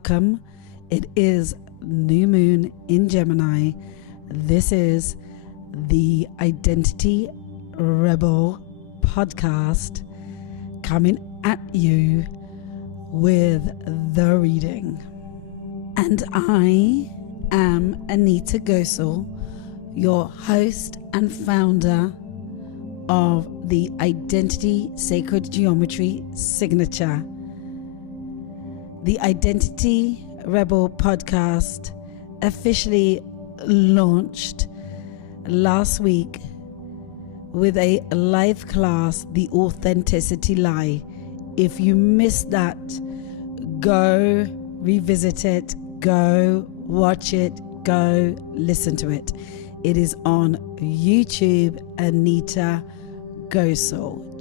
welcome. It is New Moon in Gemini. This is the Identity Rebel podcast coming at you with the reading. And I am Anita Ghosal, your host and founder of the Identity Sacred Geometry Signature. The Identity Rebel podcast officially launched last week with a live class, The Authenticity Lie. If you missed that, go revisit it, go watch it, go listen to it. It is on YouTube, Anita Ghosal,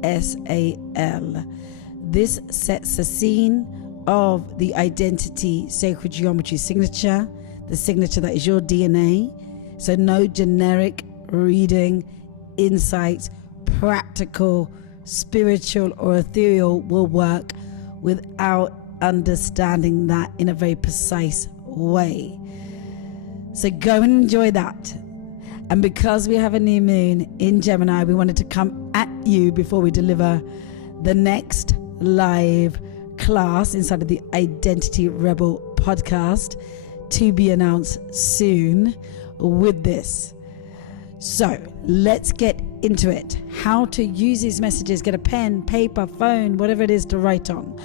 Ghosal. This sets the scene of the Identity Sacred Geometry Signature, the signature that is your DNA. So no generic reading, insights, practical, spiritual or ethereal will work without understanding that in a very precise way. So go and enjoy that. And because we have a new moon in Gemini, we wanted to come at you before we deliver the next live class inside of the Identity Rebel podcast, to be announced soon with this. So let's get into it. How to use these messages. Get a pen, paper, phone, whatever it is to write on.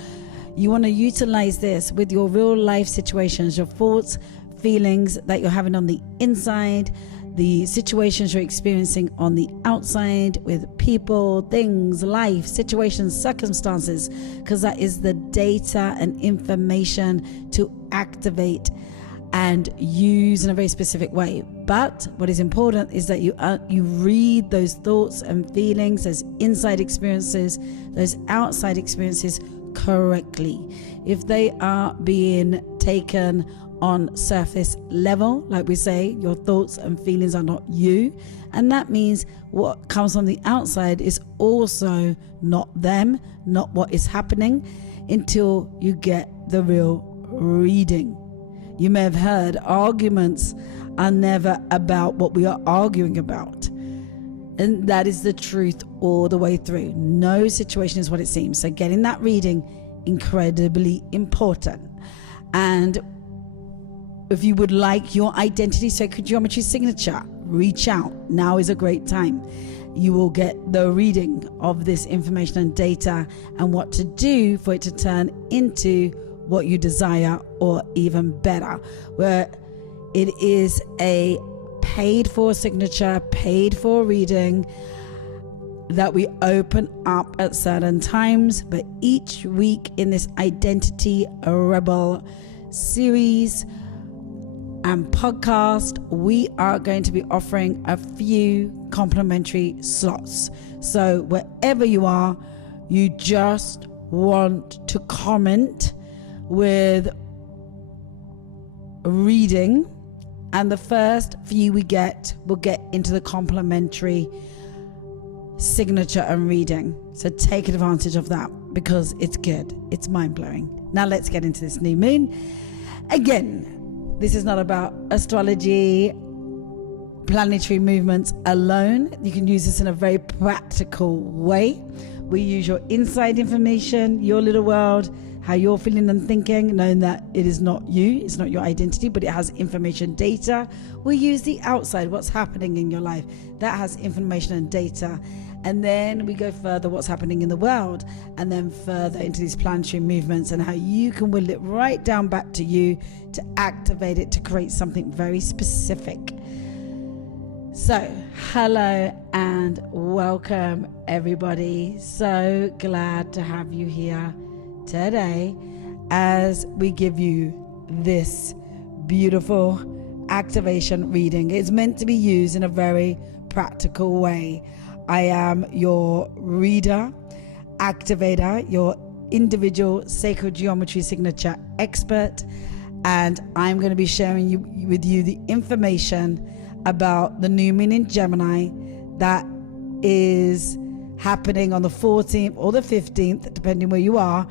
You want to utilize this with your real life situations, your thoughts, feelings that you're having on the inside, the situations you're experiencing on the outside with people, things, life, situations, circumstances, because that is the data and information to activate and use in a very specific way. But what is important is that you read those thoughts and feelings, those inside experiences, those outside experiences correctly. If they are being taken on surface level, like we say, your thoughts and feelings are not you, and that means what comes from the outside is also not them, not what is happening, until you get the real reading. You may have heard arguments are never about what we are arguing about, and that is the truth all the way through. No situation is what it seems. So getting that reading, incredibly important. And if you would like your Identity Sacred Geometry Signature, reach out. Now is a great time. You will get the reading of this information and data and what to do for it to turn into what you desire, or even better, where it is a paid for signature, paid for reading that we open up at certain times. But each week in this Identity Rebel series and podcast, we are going to be offering a few complimentary slots. So wherever you are, you just want to comment with reading, and the first few we get will get into the complimentary signature and reading. So take advantage of that, because it's good, it's mind-blowing. Now let's get into this new moon. Again, this is not about astrology, planetary movements alone. You can use this in a very practical way. We use your inside information, your little world, how you're feeling and thinking, knowing that it is not you, it's not your identity, but it has information, data. We use the outside, what's happening in your life, that has information and data. And then we go further, what's happening in the world, and then further into these planetary movements and how you can will it right down back to you to activate it to create something very specific. So, hello and welcome everybody. So glad to have you here today as we give you this beautiful activation reading. It's meant to be used in a very practical way. I am your reader, activator, your individual sacred geometry signature expert, and I'm going to be sharing with you the information about the new moon in Gemini that is happening on the 14th or the 15th, depending where you are.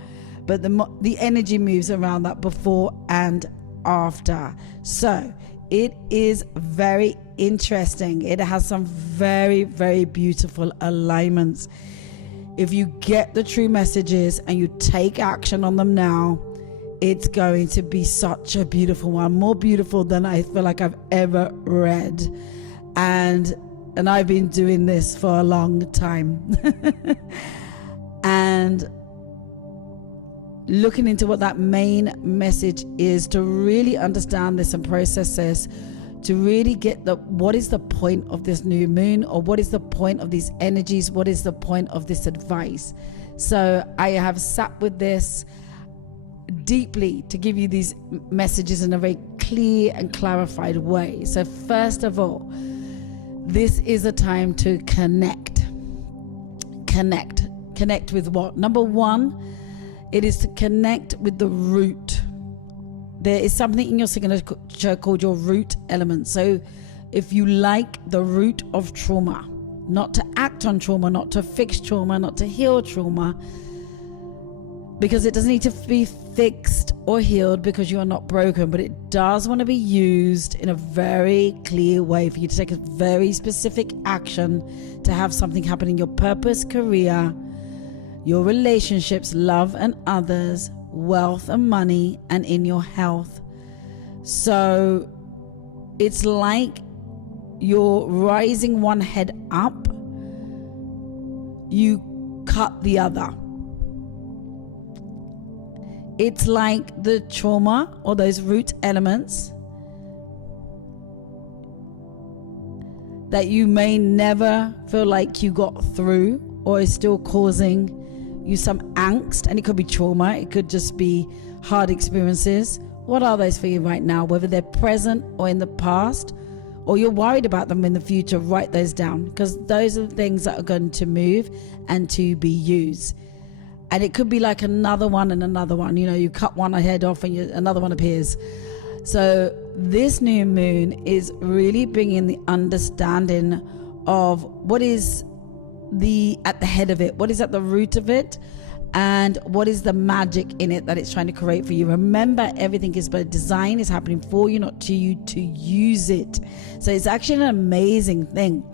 but the energy moves around that before and after. So it is very interesting. It has some very, very beautiful alignments. If you get the true messages and you take action on them now, it's going to be such a beautiful one, more beautiful than I feel like I've ever read. And I've been doing this for a long time. And looking into what that main message is, to really understand this and process this, to really get what is the point of this new moon, or what is the point of these energies, what is the point of this advice. So I have sat with this deeply to give you these messages in a very clear and clarified way. So first of all, this is a time to connect with what? Number one, it is to connect with the root. There is something in your signature called your root element. So if you like the root of trauma, not to act on trauma, not to fix trauma, not to heal trauma, because it doesn't need to be fixed or healed because you are not broken, but it does want to be used in a very clear way for you to take a very specific action to have something happen in your purpose, career, your relationships, love and others, wealth and money, and in your health. So it's like you're rising one head up, you cut the other. It's like the trauma or those root elements that you may never feel like you got through, or is still causing you some angst. And it could be trauma, it could just be hard experiences. What are those for you right now? Whether they're present or in the past, or you're worried about them in the future, write those down, because those are the things that are going to move and to be used. And it could be like another one and another one. You know, you cut one head off and another one appears. So this new moon is really bringing the understanding of what is at the head of it, what is at the root of it, and what is the magic in it that it's trying to create for you. Remember, everything is by design, is happening for you, not to you, to use it. So it's actually an amazing thing.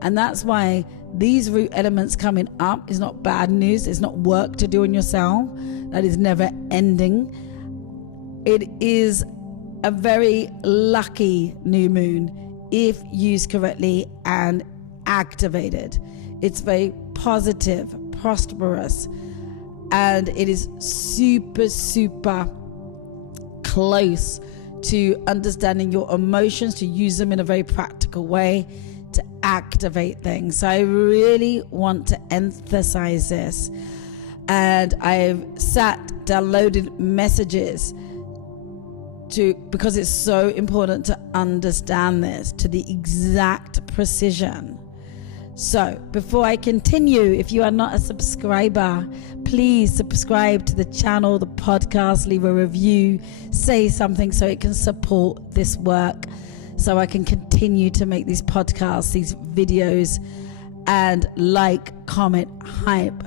And that's why these root elements coming up is not bad news. It's not work to do on yourself. That is never ending. It is a very lucky new moon if used correctly and activated. It's very positive, prosperous, and it is super, super close to understanding your emotions, to use them in a very practical way, to activate things. So I really want to emphasize this. And I've downloaded messages because it's so important to understand this to the exact precision. So before I continue, if you are not a subscriber, please subscribe to the channel, the podcast, leave a review, say something so it can support this work, so I can continue to make these podcasts, these videos, and like, comment, hype,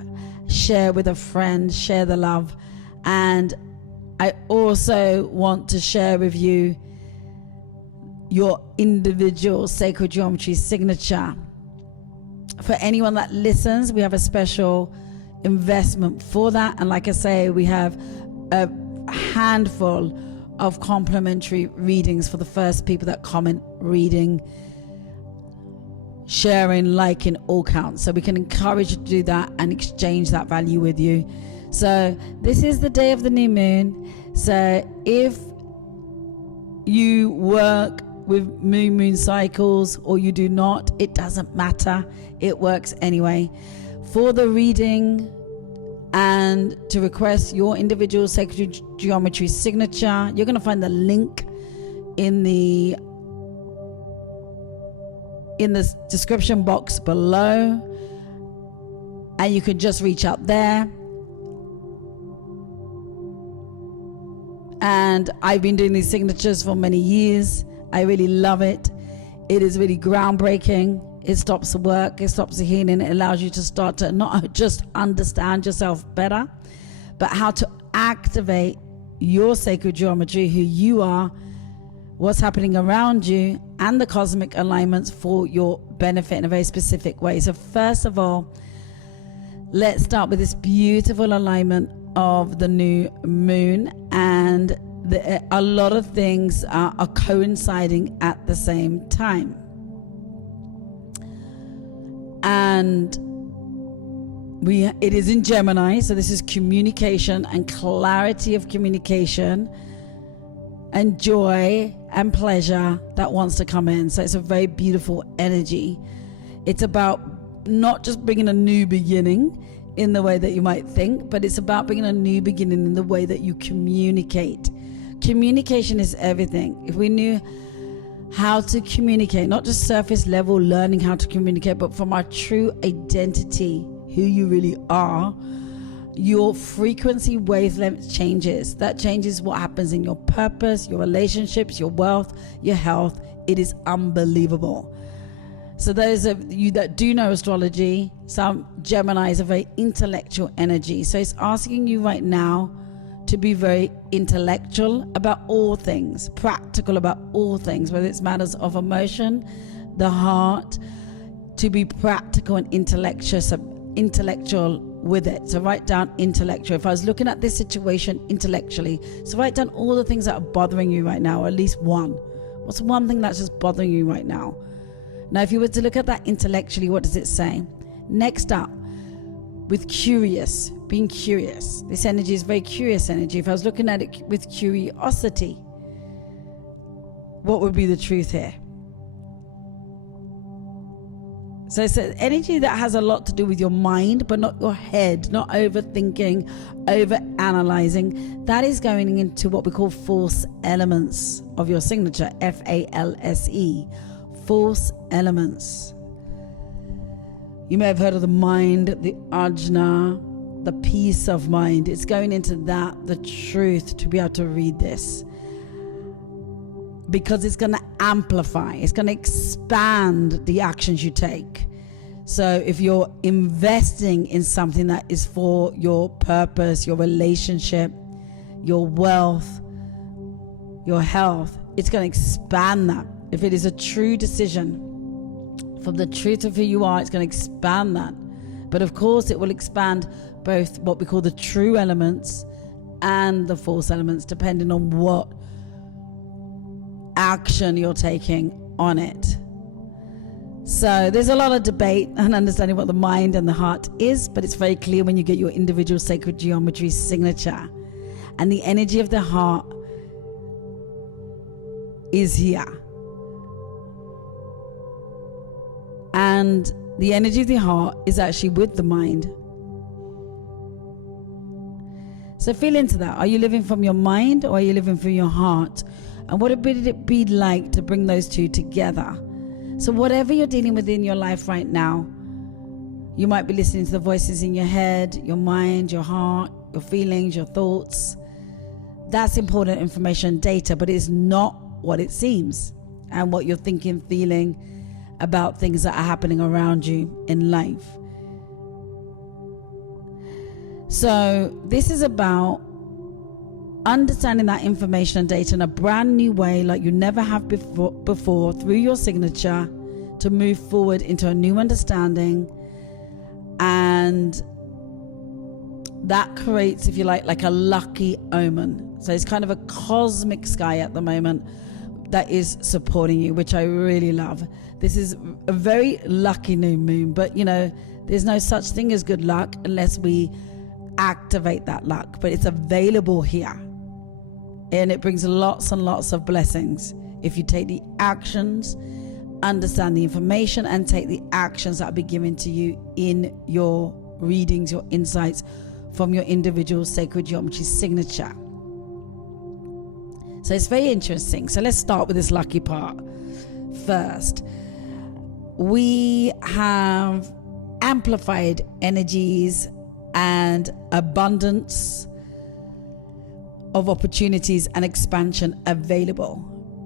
share with a friend, share the love. And I also want to share with you your individual sacred geometry signature. For anyone that listens, we have a special investment for that. And like I say, we have a handful of complimentary readings for the first people that comment, reading, sharing, liking, all counts. So we can encourage you to do that and exchange that value with you. So this is the day of the new moon. So if you work with moon cycles or you do not, it doesn't matter. It works anyway. For the reading and to request your individual sacred geometry signature, you're going to find the link in the description box below, and you can just reach out there. And I've been doing these signatures for many years. I really love it. It is really groundbreaking. It stops the work, it stops the healing. It allows you to start to not just understand yourself better, but how to activate your sacred geometry, who you are, what's happening around you, and the cosmic alignments for your benefit in a very specific way. So first of all, let's start with this beautiful alignment of the new moon, and a lot of things are coinciding at the same time. And it is in Gemini, so this is communication and clarity of communication and joy and pleasure that wants to come in. So it's a very beautiful energy. It's about not just bringing a new beginning in the way that you might think, but it's about bringing a new beginning in the way that you communicate. Communication is everything. If we knew how to communicate, not just surface level learning how to communicate, but from our true identity, who you really are, your frequency wavelength changes. That changes what happens in your purpose, your relationships, your wealth, your health. It is unbelievable. So those of you that do know astrology, some Gemini is a very intellectual energy. So it's asking you right now to be very intellectual about all things, practical about all things, whether it's matters of emotion, the heart, to be practical and intellectual with it. So write down intellectual. If I was looking at this situation intellectually, so write down all the things that are bothering you right now, or at least one. What's one thing that's just bothering you right now? Now, if you were to look at that intellectually, what does it say? Next up, with curious, being curious. This energy is very curious energy. If I was looking at it with curiosity, what would be the truth here? So it's an energy that has a lot to do with your mind, but not your head, not overthinking, over-analyzing. That is going into what we call false elements of your signature, F-A-L-S-E, false elements. You may have heard of the mind, the ajna, the peace of mind. It's going into that, the truth, to be able to read this. Because it's going to amplify, it's going to expand the actions you take. So if you're investing in something that is for your purpose, your relationship, your wealth, your health, it's going to expand that. If it is a true decision from the truth of who you are, it's going to expand that. But of course, it will expand both what we call the true elements and the false elements, depending on what action you're taking on it. So there's a lot of debate and understanding what the mind and the heart is, but it's very clear when you get your individual sacred geometry signature. And the energy of the heart is here. And the energy of the heart is actually with the mind. So feel into that. Are you living from your mind, or are you living from your heart? And what would it be like to bring those two together? So whatever you're dealing with in your life right now, you might be listening to the voices in your head, your mind, your heart, your feelings, your thoughts. That's important information, data, but it's not what it seems and what you're thinking, feeling about things that are happening around you in life. So this is about understanding that information and data in a brand new way, like you never have before through your signature, to move forward into a new understanding. And that creates, if you like a lucky omen. So it's kind of a cosmic sky at the moment that is supporting you, which I really love. This is a very lucky new moon, but there's no such thing as good luck unless we activate that luck. But it's available here, and it brings lots and lots of blessings if you take the actions, understand the information, and take the actions that will be given to you in your readings, your insights from your individual sacred geometry signature. So it's very interesting. So let's start with this lucky part first. We have amplified energies and abundance of opportunities and expansion available.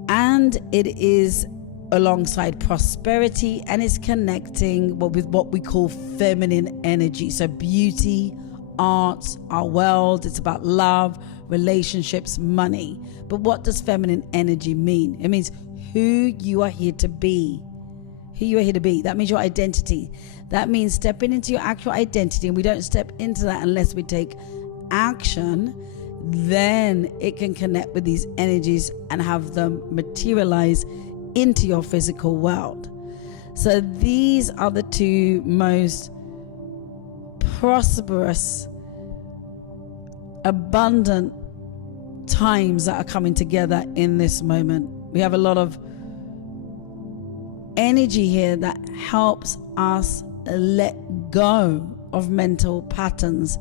And it is alongside prosperity, and it's connecting with what we call feminine energy. So beauty, arts, our world. It's about love, relationships, money. But what does feminine energy mean? It means who you are here to be. Who you are here to be. That means your identity. That means stepping into your actual identity. And we don't step into that unless we take action. Then it can connect with these energies and have them materialize into your physical world. So these are the two most prosperous, abundant times that are coming together in this moment. We have a lot of energy here that helps us let go of mental patterns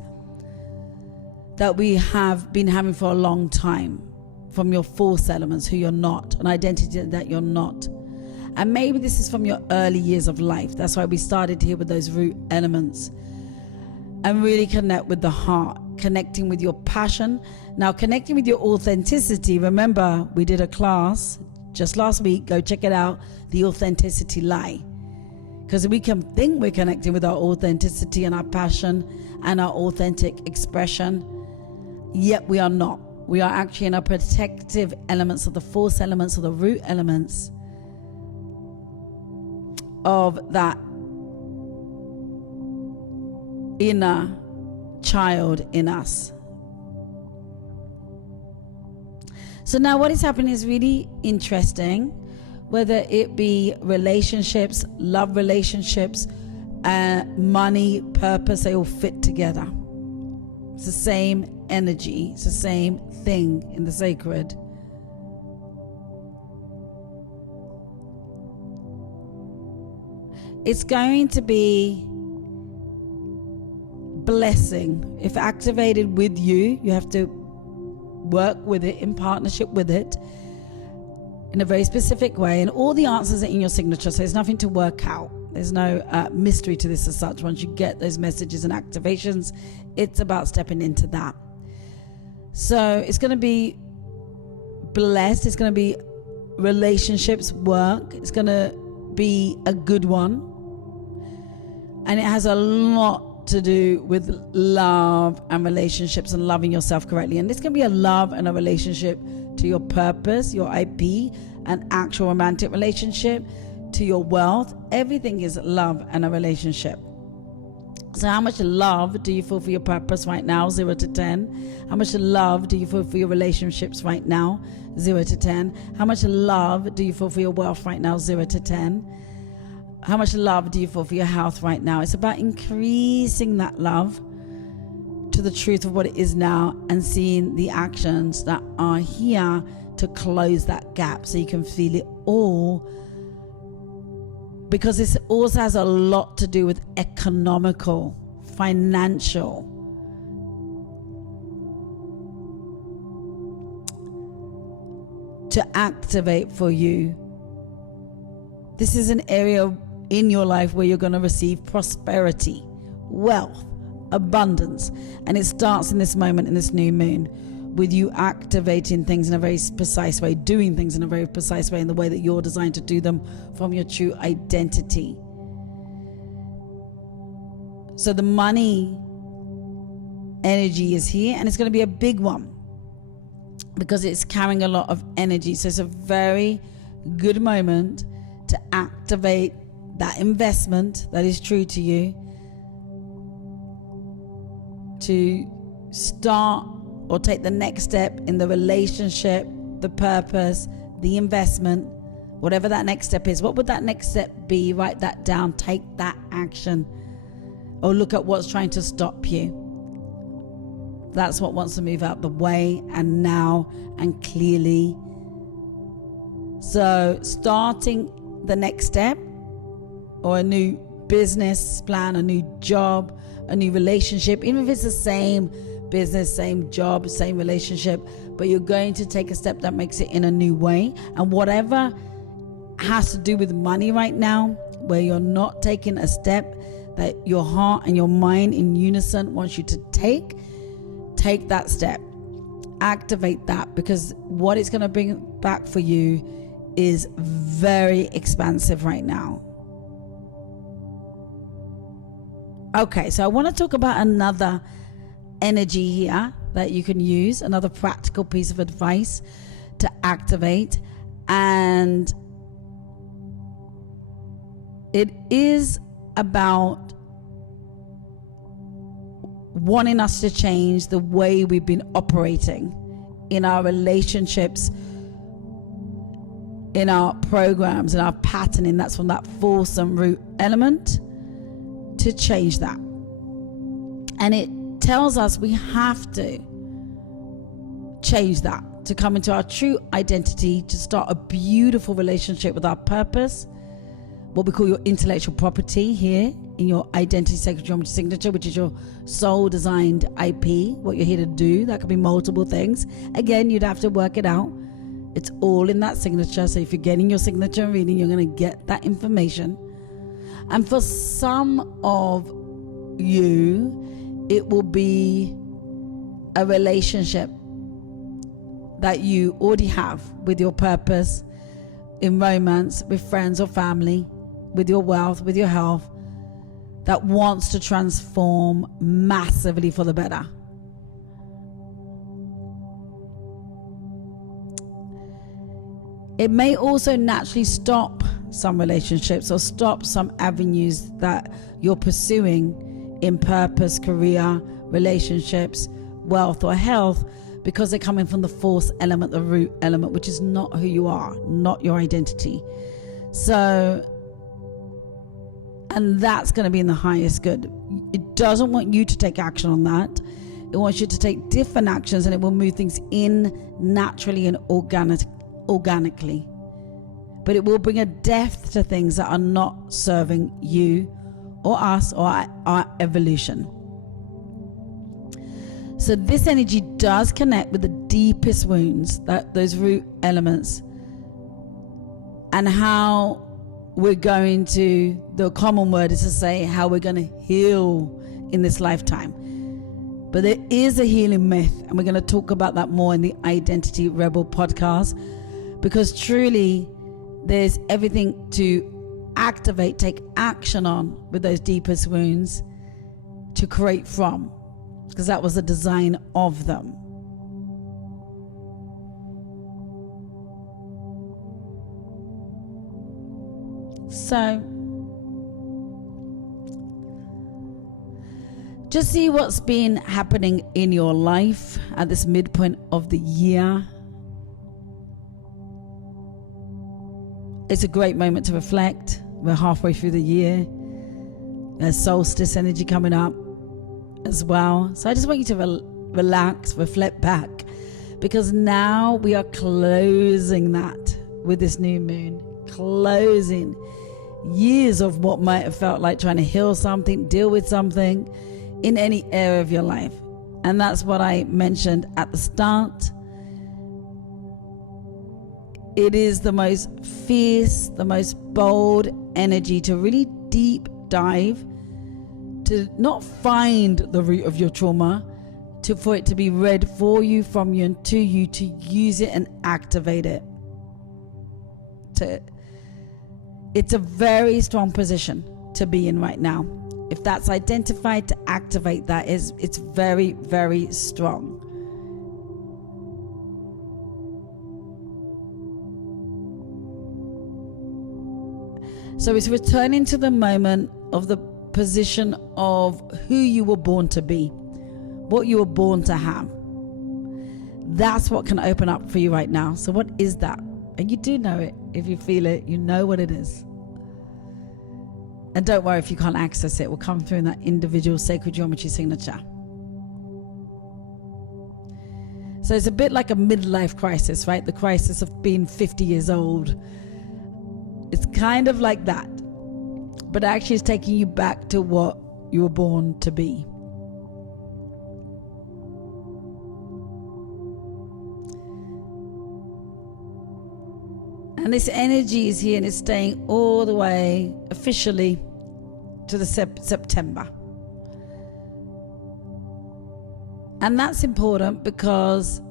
that we have been having for a long time, from your false elements, who you're not, an identity that you're not. And maybe this is from your early years of life. That's why we started here with those root elements. And really connect with the heart, connecting with your passion. Now, connecting with your authenticity. Remember, we did a class just last week. Go check it out, the authenticity lie. Because we can think we're connecting with our authenticity and our passion and our authentic expression, yet we are not. We are actually in our protective elements, of the false elements, or the root elements of that inner child in us. So now what is happening is really interesting, whether it be relationships, love relationships, money, purpose, they all fit together. It's the same energy, it's the same thing in the sacred. It's going to be blessing. If activated with you, you have to work with it in partnership with it in a very specific way, and all the answers are in your signature, so there's nothing to work out. There's no mystery to this as such. Once you get those messages and activations, it's about stepping into that. So it's going to be blessed, it's going to be relationships, work, it's going to be a good one, and it has a lot to do with love and relationships and loving yourself correctly. And this can be a love and a relationship to your purpose, your IP, an actual romantic relationship, to your wealth. Everything is love and a relationship. So how much love do you feel for your purpose right now? 0 to 10. How much love do you feel for your relationships right now? 0 to 10. How much love do you feel for your wealth right now? 0 to 10. How much love do you feel for your health right now? It's about increasing that love to the truth of what it is now and seeing the actions that are here to close that gap so you can feel it all. Because this also has a lot to do with economical, financial. To activate for you. This is an area in your life where you're going to receive prosperity, wealth, abundance. And it starts in this moment, in this new moon, with you activating things in a very precise way, doing things in a very precise way, in the way that you're designed to do them from your true identity. So the money energy is here, and it's going to be a big one because it's carrying a lot of energy. So it's a very good moment to activate that investment that is true to you, to start or take the next step in the relationship, the purpose, the investment, whatever that next step is. What would that next step be? Write that down, take that action, or look at what's trying to stop you. That's what wants to move out the way, and now, and clearly. So starting the next step, or a new business plan, a new job, a new relationship, even if it's the same business, same job, same relationship, but you're going to take a step that makes it in a new way. And whatever has to do with money right now, where you're not taking a step that your heart and your mind in unison wants you to take that step, activate that, because what it's going to bring back for you is very expansive right now. Okay, so I want to talk about another energy here that you can use, another practical piece of advice to activate. And it is about wanting us to change the way we've been operating in our relationships, in our programs, in our patterning. That's from that force and root element, to change that. And it tells us we have to change that to come into our true identity, to start a beautiful relationship with our purpose, what we call your intellectual property here in your identity sacred geometry signature, which is your soul designed IP, what you're here to do. That could be multiple things. Again, you'd have to work it out. It's all in that signature. So if you're getting your signature and reading, you're going to get that information. And for some of you, it will be a relationship that you already have with your purpose, in romance, with friends or family, with your wealth, with your health, that wants to transform massively for the better. It may also naturally stop some relationships or stop some avenues that you're pursuing in purpose, career, relationships, wealth or health, because they're coming from the force element, the root element, which is not who you are, not your identity. So, and that's going to be in the highest good. It doesn't want you to take action on that. It wants you to take different actions, and it will move things in naturally and organically. But it will bring a depth to things that are not serving you or us or our evolution. So this energy does connect with the deepest wounds, those root elements, and how we're going to, the common word is to say how we're going to heal in this lifetime. But there is a healing myth, and we're going to talk about that more in the Identity Rebel podcast, because truly there's everything to activate, take action on with those deepest wounds to create from, because that was the design of them. So just see what's been happening in your life at this midpoint of the year. It's a great moment to reflect. We're halfway through the year. There's solstice energy coming up as well. So I just want you to relax, reflect back, because now we are closing that with this new moon, closing years of what might have felt like trying to heal something, deal with something in any area of your life. And that's what I mentioned at the start. It is the most fierce, the most bold energy to really deep dive, to not find the root of your trauma, for it to be read for you, from you, and to you, to use it and activate it. It's a very strong position to be in right now. If that's identified, to activate that it's very, very strong. So it's returning to the moment of the position of who you were born to be, what you were born to have. That's what can open up for you right now. So what is that? And you do know it. If you feel it, you know what it is. And don't worry if you can't access it. It will come through in that individual sacred geometry signature. So it's a bit like a midlife crisis, right? The crisis of being 50 years old. It's kind of like that. But actually it's taking you back to what you were born to be. And this energy is here, and it's staying all the way officially to the September. And that's important because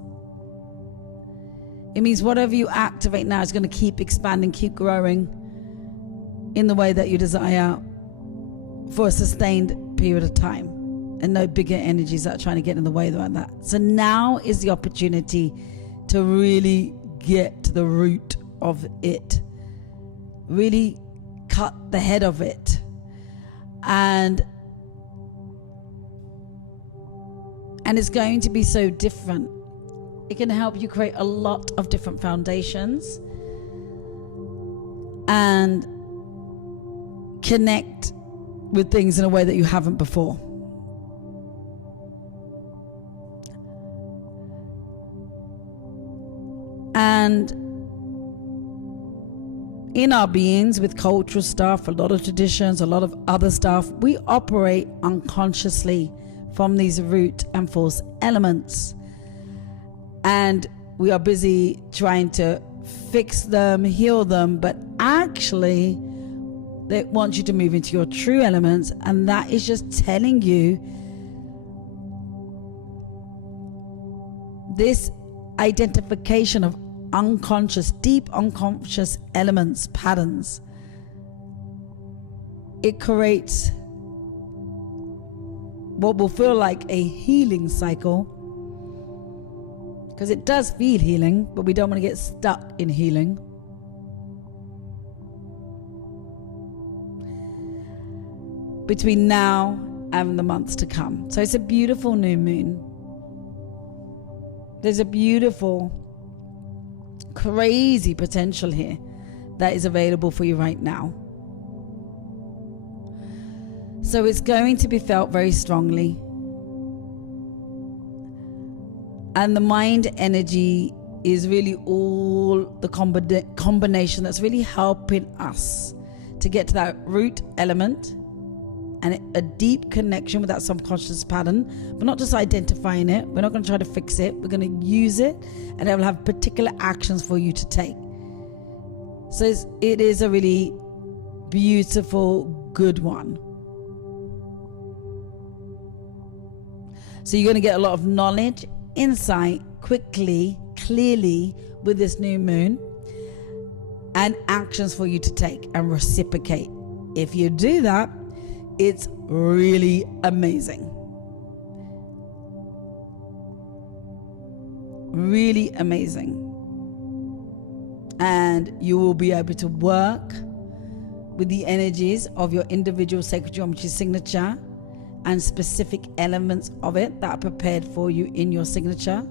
it means whatever you activate now is going to keep expanding, keep growing in the way that you desire for a sustained period of time. and no bigger energies that are trying to get in the way like that. So now is the opportunity to really get to the root of it, really cut the head of it, and it's going to be so different. It can help you create a lot of different foundations and connect with things in a way that you haven't before. And in our beings, with cultural stuff, a lot of traditions, a lot of other stuff, we operate unconsciously from these root and force elements. And we are busy trying to fix them, heal them, but actually they want you to move into your true elements, and that is just telling you this identification of unconscious, deep unconscious elements, patterns. It creates what will feel like a healing cycle, because it does feel healing, but we don't want to get stuck in healing. Between now and the months to come. So it's a beautiful new moon. There's a beautiful, crazy potential here that is available for you right now. So it's going to be felt very strongly. And the mind energy is really all the combination that's really helping us to get to that root element and a deep connection with that subconscious pattern. We're not just identifying it. We're not going to try to fix it. We're going to use it, and it will have particular actions for you to take. So it is a really beautiful, good one. So you're going to get a lot of knowledge, insight, quickly, clearly with this new moon, and actions for you to take and reciprocate. If you do that, it's really amazing. Really amazing. And you will be able to work with the energies of your individual sacred geometry signature and specific elements of it that are prepared for you in your signature,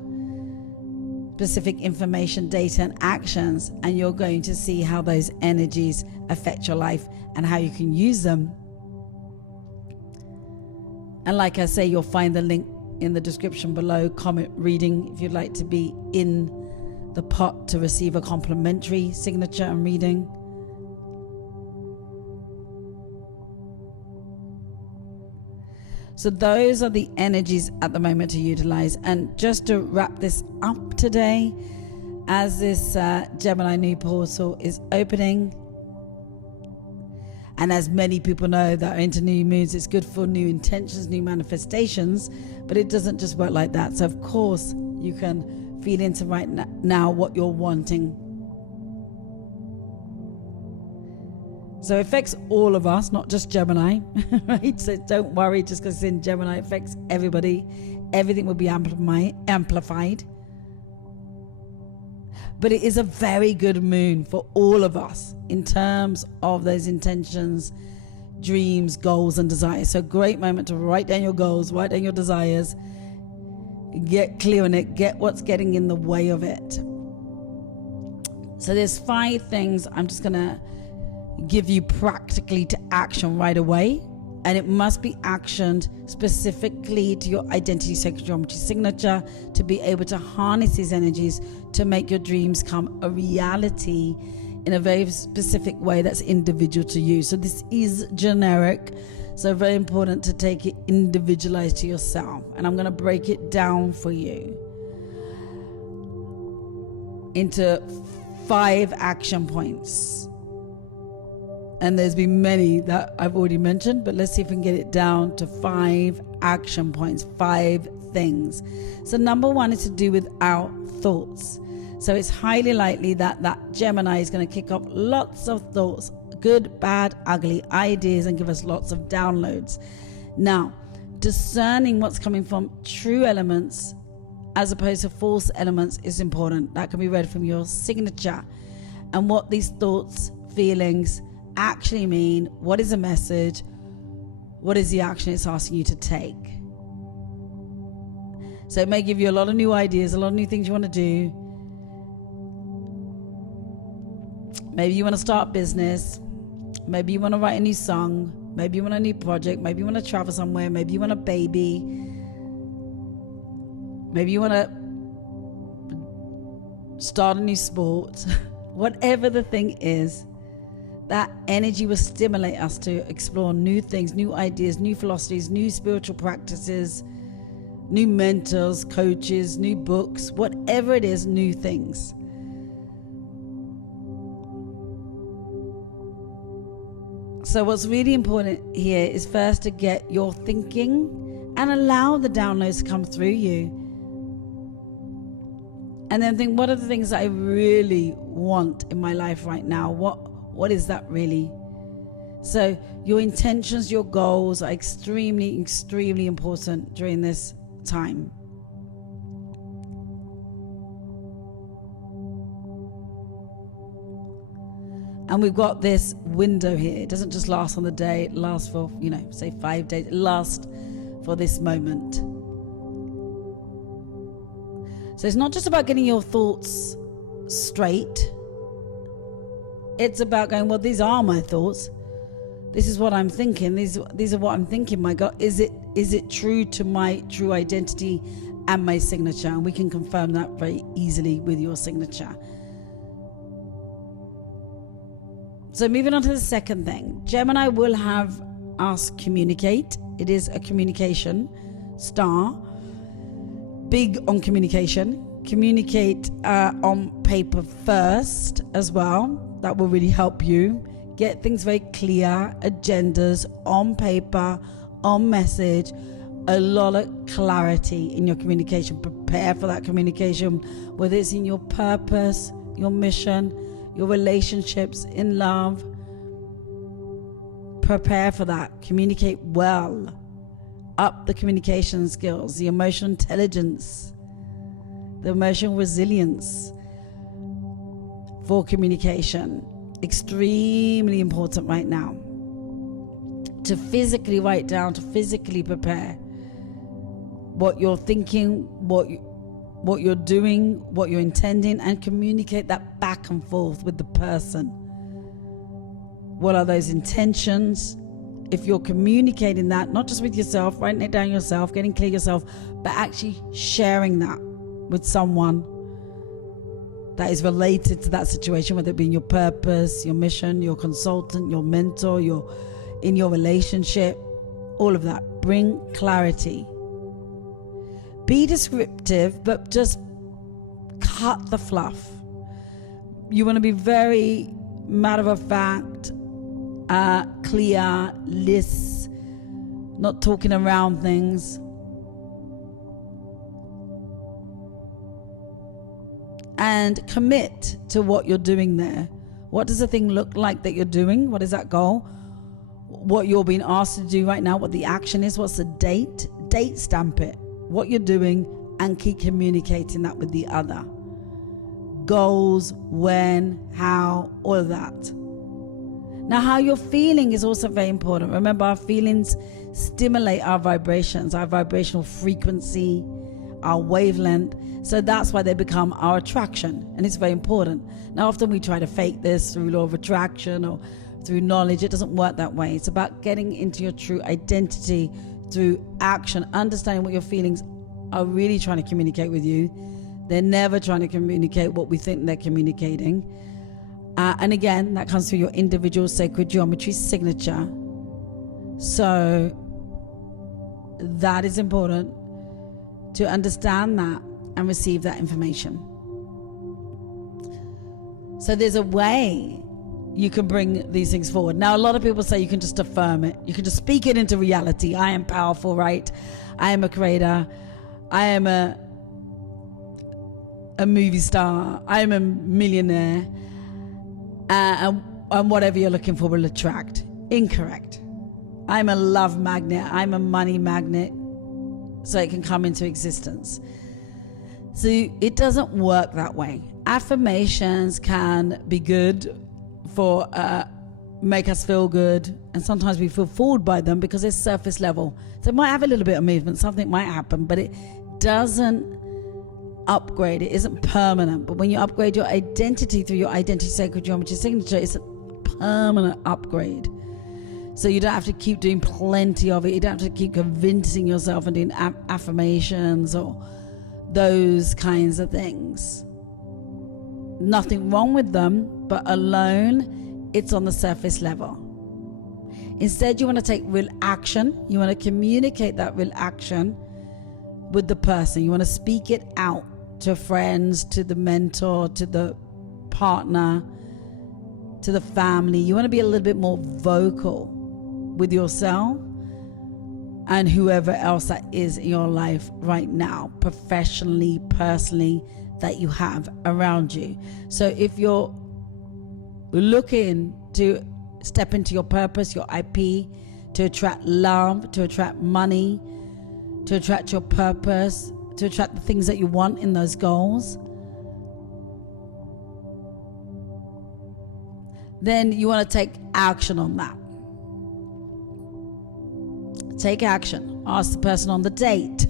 specific information, data, and actions, and you're going to see how those energies affect your life and how you can use them. And like I say, you'll find the link in the description below, comment reading, if you'd like to be in the pot to receive a complimentary signature and reading. So those are the energies at the moment to utilize. And just to wrap this up today, as this Gemini new portal is opening, and as many people know that are into new moons, it's good for new intentions, new manifestations, but it doesn't just work like that. So of course you can feel into right now what you're wanting. So it affects all of us, not just Gemini, right? So don't worry, just because it's in Gemini, it affects everybody. Everything will be amplified. But it is a very good moon for all of us in terms of those intentions, dreams, goals, and desires. So great moment to write down your goals, write down your desires, get clear on it, get what's getting in the way of it. So there's 5 things I'm just going to give you practically to action right away. And it must be actioned specifically to your identity sacred geometry signature to be able to harness these energies to make your dreams come a reality in a very specific way that's individual to you. So this is generic, so very important to take it individualized to yourself. And I'm going to break it down for you into 5 action points. And there's been many that I've already mentioned, but let's see if we can get it down to 5 action points, 5 things. So number 1 is to do with our thoughts. So it's highly likely that Gemini is going to kick off lots of thoughts, good, bad, ugly ideas, and give us lots of downloads. Now, discerning what's coming from true elements as opposed to false elements is important. That can be read from your signature, and what these thoughts, feelings actually mean. What is the message? What is the action it's asking you to take? So it may give you a lot of new ideas, a lot of new things you want to do. Maybe you want to start a business. Maybe you want to write a new song. Maybe you want a new project. Maybe you want to travel somewhere. Maybe you want a baby. Maybe you want to start a new sport. Whatever the thing is, that energy will stimulate us to explore new things, new ideas, new philosophies, new spiritual practices, new mentors, coaches, new books, whatever it is, new things. So what's really important here is first to get your thinking and allow the downloads to come through you. And then think, what are the things that I really want in my life right now? What is that really? So your intentions, your goals are extremely, extremely important during this time. And we've got this window here. It doesn't just last on the day. It lasts for, say 5 days. It lasts for this moment. So it's not just about getting your thoughts straight. It's about going, well, these are my thoughts. This is what I'm thinking. These are what I'm thinking. My God, is it true to my true identity and my signature? And we can confirm that very easily with your signature. So moving on to the second thing, Gemini will have us communicate. It is a communication star, big on communication. Communicate on paper first as well. That will really help you get things very clear, agendas on paper, on message, a lot of clarity in your communication. Prepare for that communication, whether it's in your purpose, your mission, your relationships, in love. Prepare for that. Communicate well. Up the communication skills, the emotional intelligence, the emotional resilience for communication. Extremely important right now. To physically write down, to physically prepare what you're thinking, what you're doing, what you're intending, and communicate that back and forth with the person. What are those intentions? If you're communicating that, not just with yourself, writing it down yourself, getting clear yourself, but actually sharing that with someone that is related to that situation, whether it be in your purpose, your mission, your consultant, your mentor, in your relationship, all of that. Bring clarity. Be descriptive, but just cut the fluff. You want to be very matter of fact, clear, lists, not talking around things. And commit to what you're doing there. What does the thing look like that you're doing? What is that goal? What you're being asked to do right now, what the action is, what's the date? Date stamp it. What you're doing, and keep communicating that with the other. Goals, when, how, all of that. Now, how you're feeling is also very important. Remember, our feelings stimulate our vibrations, our vibrational frequency, our wavelength. So that's why they become our attraction, and it's very important. Now, often we try to fake this through law of attraction or through knowledge. It doesn't work that way. It's about getting into your true identity through action, understanding what your feelings are really trying to communicate with you. They're never trying to communicate what we think they're communicating. And again, that comes through your individual sacred geometry signature. So that is important to understand that and receive that information. So there's a way you can bring these things forward. Now, a lot of people say you can just affirm it. You can just speak it into reality. I am powerful, right? I am a creator. I am a movie star. I am a millionaire. And whatever you're looking for will attract. Incorrect. I'm a love magnet. I'm a money magnet. So it can come into existence. So it doesn't work that way. Affirmations can be good for make us feel good, and sometimes we feel fooled by them because it's surface level. So it might have a little bit of movement, something might happen, but it doesn't upgrade. It isn't permanent. But when you upgrade your identity through your identity sacred geometry signature, it's a permanent upgrade. So you don't have to keep doing plenty of it. You don't have to keep convincing yourself and doing affirmations or those kinds of things. Nothing wrong with them, but alone, it's on the surface level. Instead, you want to take real action. You want to communicate that real action with the person. You want to speak it out to friends, to the mentor, to the partner, to the family. You want to be a little bit more vocal with yourself and whoever else that is in your life right now, professionally, personally, that you have around you. So if you're looking to step into your purpose, your IP, to attract love, to attract money, to attract your purpose, to attract the things that you want in those goals, then you want to take action on that. Take action. Ask the person on the date.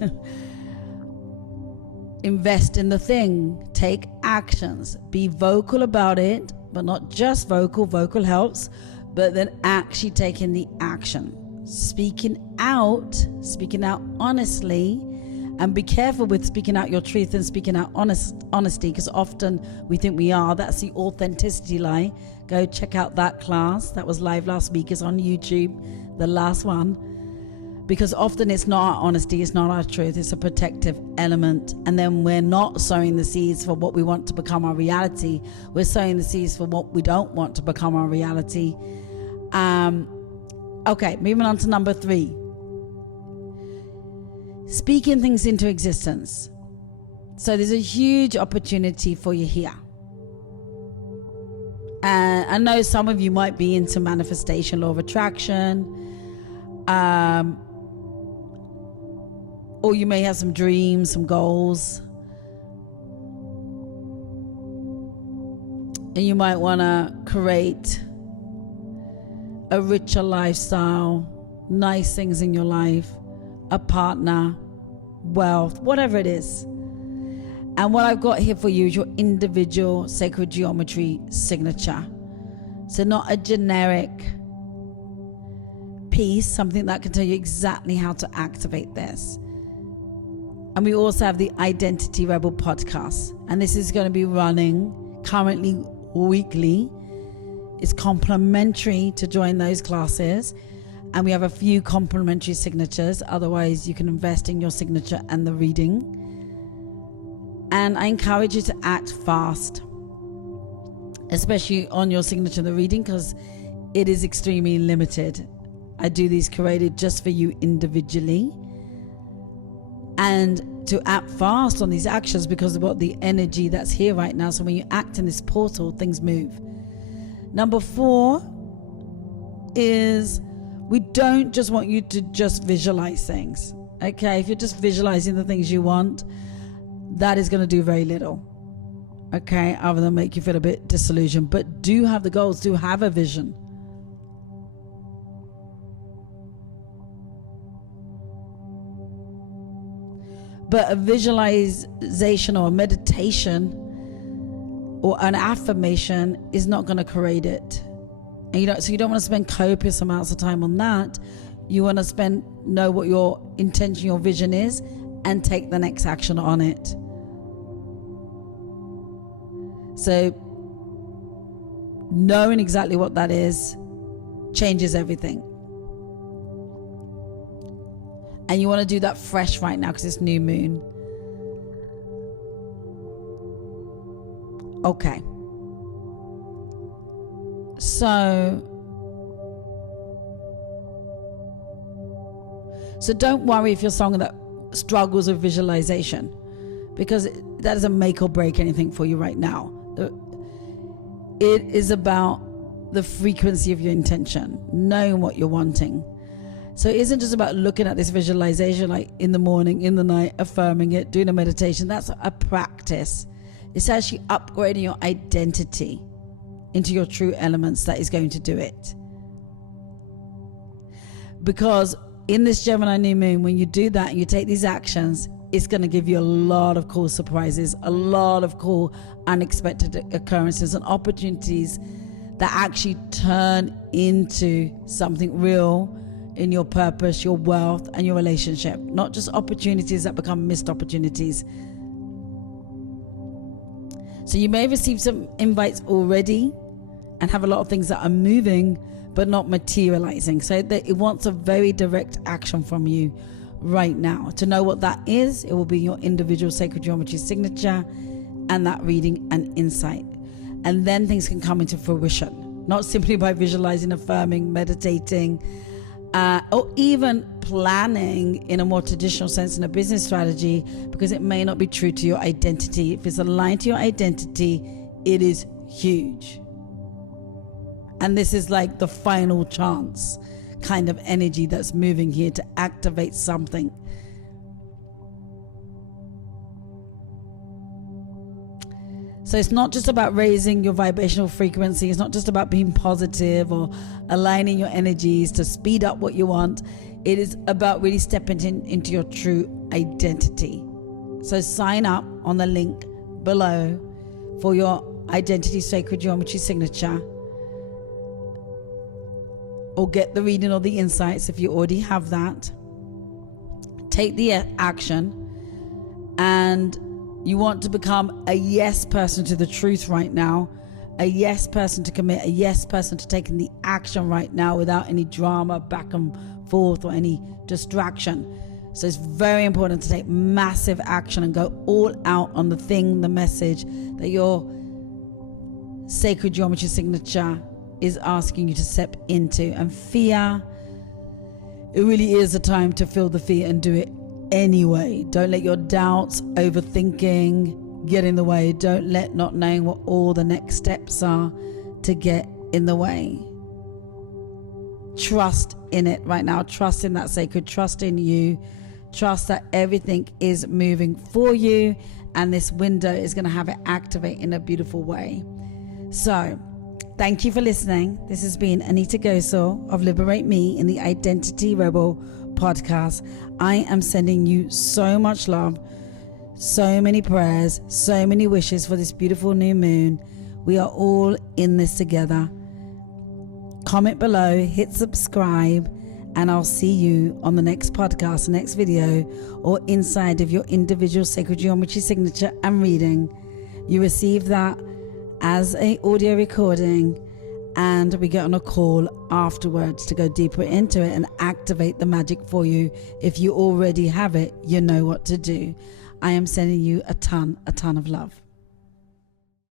Invest in the thing. Take actions. Be vocal about it, but not just vocal. Vocal helps, but then actually taking the action. Speaking out honestly, and be careful with speaking out your truth and speaking out honesty, because often we think we are. That's the authenticity lie. Go check out that class. That was live last week. It's on YouTube, the last one. Because often it's not our honesty, it's not our truth, it's a protective element. And then we're not sowing the seeds for what we want to become our reality. We're sowing the seeds for what we don't want to become our reality. Okay, moving on to number 3. Speaking things into existence. So there's a huge opportunity for you here. And I know some of you might be into manifestation, law of attraction. Or you may have some dreams, some goals. And you might want to create a richer lifestyle, nice things in your life, a partner, wealth, whatever it is. And what I've got here for you is your individual sacred geometry signature. So not a generic piece, something that can tell you exactly how to activate this. And we also have the Identity Rebel podcast. And this is going to be running currently weekly. It's complimentary to join those classes. And we have a few complimentary signatures. Otherwise, you can invest in your signature and the reading. And I encourage you to act fast, especially on your signature and the reading, because it is extremely limited. I do these curated just for you individually. And to act fast on these actions because of what the energy that's here right now. So when you act in this portal, things move. Number 4 is we don't just want you to just visualize things. Okay, if you're just visualizing the things you want, that is going to do very little. Okay, other than make you feel a bit disillusioned. But do have the goals, do have a vision. But a visualization or a meditation or an affirmation is not going to create it. And so you don't want to spend copious amounts of time on that. You want to know what your intention, your vision is, and take the next action on it. So knowing exactly what that is changes everything. And you want to do that fresh right now because it's new moon. Okay. So don't worry if you're someone that struggles with visualization, because that doesn't make or break anything for you right now. It is about the frequency of your intention, knowing what you're wanting. So it isn't just about looking at this visualization like in the morning, in the night, affirming it, doing a meditation. That's a practice. It's actually upgrading your identity into your true elements that is going to do it. Because in this Gemini New Moon, when you do that and you take these actions, it's going to give you a lot of cool surprises, a lot of cool unexpected occurrences and opportunities that actually turn into something real in your purpose, your wealth, and your relationship. Not just opportunities that become missed opportunities. So you may receive some invites already and have a lot of things that are moving but not materializing. So it wants a very direct action from you right now. To know what that is, it will be your individual sacred geometry signature and that reading and insight. And then things can come into fruition, not simply by visualizing, affirming, meditating, or even planning in a more traditional sense in a business strategy, because it may not be true to your identity. If it's aligned to your identity, it is huge. And this is like the final chance kind of energy that's moving here to activate something. So it's not just about raising your vibrational frequency. It's not just about being positive or aligning your energies to speed up what you want. It is about really stepping into your true identity. So sign up on the link below for your identity sacred geometry signature, or get the reading or the insights if you already have that. Take the action, and you want to become a yes person to the truth right now, a yes person to commit, a yes person to taking the action right now without any drama back and forth or any distraction. So it's very important to take massive action and go all out on the thing, the message that your sacred geometry signature is asking you to step into. And fear, it really is a time to feel the fear and do it anyway. Don't let your doubts, overthinking get in the way. Don't let not knowing what all the next steps are to get in the way. Trust in it right now. Trust in that sacred. Trust in you. Trust that everything is moving for you, and this window is going to have it activate in a beautiful way. So thank you for listening. This has been Anita Ghosal of Liberate Me in the Identity Rebel podcast. I am sending you so much love, so many prayers, so many wishes for this beautiful new moon. We are all in this together. Comment below, hit subscribe, and I'll see you on the next podcast, next video, or inside of your individual sacred geometry signature and reading. You receive that as an audio recording, and we get on a call afterwards to go deeper into it and activate the magic for you. If you already have it, you know what to do. I am sending you a ton of love.